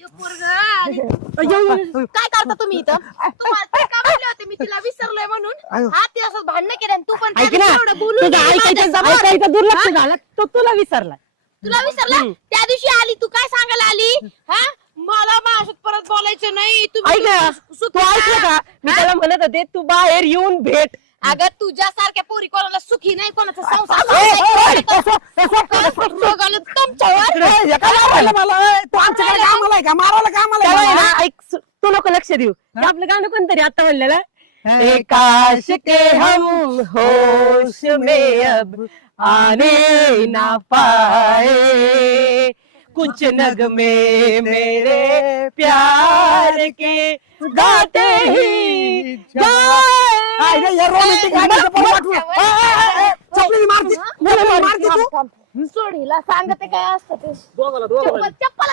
ते पोरगं. काय करता तुम्ही इथं? तुम्हाला ते का म्हणले होते मी तिला विसरलोय म्हणून? हा ते असं भांडण केलं आणि तू पण त्या ऐक ना, दिवशी एवढं बोलून तुझं गेली माझ्यासमोर. ऐकायचं दुर्लक्ष झालं तो तुला विसरला. तुला विसरला? त्या दिवशी आली तू काय सांगायला आली? हा मला माझ्यात परत बोलायचं नाही. ऐक ना, तू ऐकलं का मी त्याला म्हणत होते तू बाहेर येऊन भेट. अगं तुझ्यासारख्या पोरी कोणाला सुखी नाही, कोणाचा संसार रोगाला तुमच्यावर. तू आमच्याकडे कामाला आहे का मारायला कामाला त्याला आहे आहे का? ना, ऐक तू नको लक्ष देऊ. ते आपलं गाणं कोणतरी आता म्हणलेलं काश के हम होश में अब आने ना पाए कुछ नगमे मेरे प्यार के गाते ही जाए. या romantic गाण्याचं पण वाटलं. चपलीने मारती, चपलीने मारती तू. सोडीला सांगते काय असतं ते. दोघाला. चप्पल